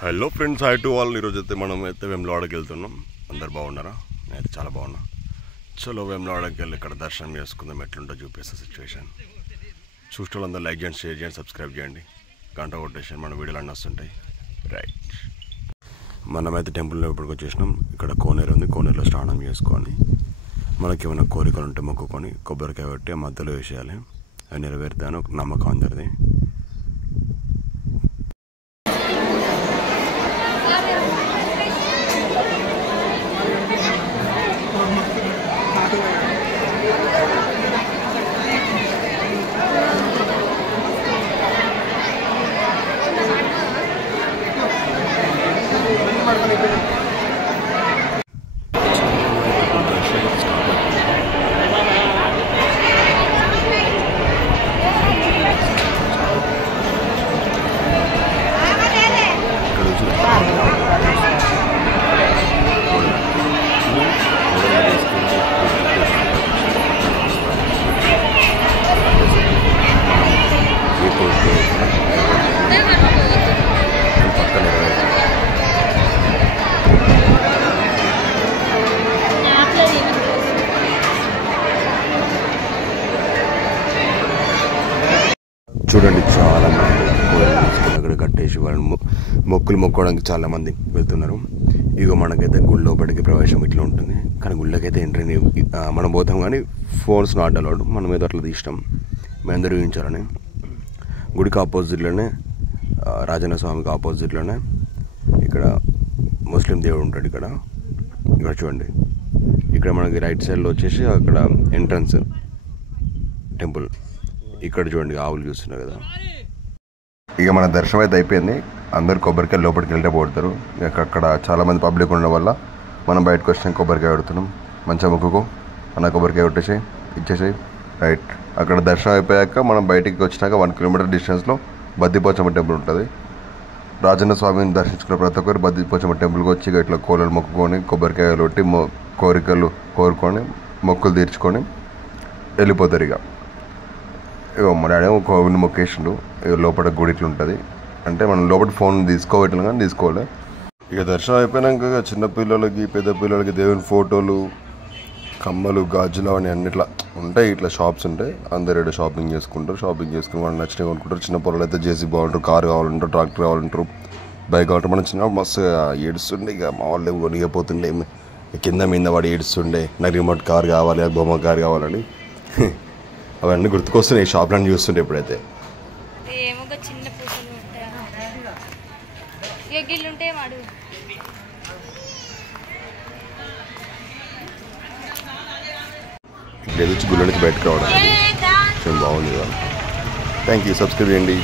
Hello friends, hi to all. ఈరోజు అయితే మనం అయితే వేములవాడకి వెళ్తున్నాం. అందరు బాగున్నారా? నేనైతే చాలా బాగున్నా. చలో వేములవాడకి వెళ్ళి ఇక్కడ దర్శనం చేసుకుందాం. ఎట్లుంటో చూపిస్తా సిచ్యువేషన్. చూసిన అందరూ లైక్ చేయండి, షేర్ చేయండి, సబ్స్క్రైబ్ చేయండి, గంట కొట్టేసి మన వీడియోలు అన్నీ వస్తుంటాయి. రైట్, మనమైతే టెంపుల్ లోపలికి వచ్చేసినాం. ఇక్కడ కోనేరు ఉంది. కోనేరులో స్నానం చేసుకొని మనకి ఏమైనా కోరికలు ఉంటే మొక్కుకొని కొబ్బరికాయ పెట్టి మధ్యలో వేసేయాలి. అవి నెరవేరుతాను ఒక నమ్మకం అందరిది. చూడండి, చాలా మంది అక్కడ కట్టేసి వాళ్ళు మొక్కులు మొక్కోవడానికి చాలా మంది వెళ్తున్నారు. ఇగో మనకైతే గుడి లోపలికి ప్రవేశం ఇట్లా ఉంటుంది. కానీ గుళ్ళకైతే ఎంట్రీ మనం పోతాం, కానీ ఫోన్స్ నాట్ అలౌడ్. మనం ఏదో అట్లా తీసినాం, మేము అందరూ ఊహించాలని. గుడికి ఆపోజిట్లోనే రాజన్న స్వామికి ఆపోజిట్లోనే ఇక్కడ ముస్లిం దేవుడు ఉంటాడు. ఇక్కడ చూడండి, ఇక్కడ మనకి రైట్ సైడ్లో వచ్చేసి అక్కడ ఎంట్రన్స్ టెంపుల్. ఇక్కడ చూడండి, ఆవులు చూస్తున్నారు కదా. ఇక మన దర్శనం అయితే అయిపోయింది. అందరు కొబ్బరికాయ లోపలికి వెళ్తే పోతారు. అక్కడ చాలామంది పబ్లిక్ ఉండడం వల్ల మనం బయటకు వచ్చిన కొబ్బరికాయ పెడుతున్నాం. మంచిగా మొక్కుకో అన్న, కొబ్బరికాయ కొట్టేసి ఇచ్చేసి. రైట్, అక్కడ దర్శనం అయిపోయాక మనం బయటికి వచ్చినాక 1 కిలోమీటర్ డిస్టెన్స్లో బద్దిపోచమ్మ టెంపుల్ ఉంటుంది. రాజన్న స్వామిని దర్శించుకున్న ప్రతి ఒక్కరు బద్దిపోచమ్మ టెంపుల్కి వచ్చి ఇట్లా కోలలు మొక్కుకొని కొబ్బరికాయలు కొట్టి కోరికలు కోరుకొని మొక్కులు తీర్చుకొని వెళ్ళిపోతారు. ఇక మా డాడీ కోవిని మొక్కేసిండు. ఇక లోపల గుడి ఇట్లా ఉంటుంది. అంటే మనం లోపల ఫోన్ తీసుకోవట్లేదు, కానీ తీసుకోవాలి. ఇక దర్శనం అయిపోయినాక చిన్నపిల్లలకి పెద్ద పిల్లలకి దేవుని ఫోటోలు, కమ్మలు, గాజులు అవన్నీ అన్నిట్లా ఉంటాయి. ఇట్లా షాప్స్ ఉంటాయి. అందరు షాపింగ్ చేసుకుంటారు. షాపింగ్ చేసుకుని వాళ్ళు నచ్చినవి కొనుక్కుంటారు. చిన్న పొలాలు అయితే జేసీ బాగుంటారు, కారు కావాలంటారు, ట్రాక్టర్ కావాలంటారు, బైక్ కావాలంటారు. మనం చిన్న మస్తు ఏడుస్తుండే. ఇక మా వాళ్ళు కొనిగిపోతుండే, కింద మీద వాడు ఏడుస్తుండే, నాకు రిమోట్ కార్ కావాలి, బొమ్మ కార్ కావాలని. అవన్నీ గుర్తుకొస్తున్నాయి షాప్లను చూస్తుంటే. ఎప్పుడైతే చిన్న పూసలు ఉంటాయి వాడు గుళ్ళ నుంచి బయటకు రావడం బాగుంది కదా. థ్యాంక్ యూ, సబ్స్క్రైబ్ చేయండి.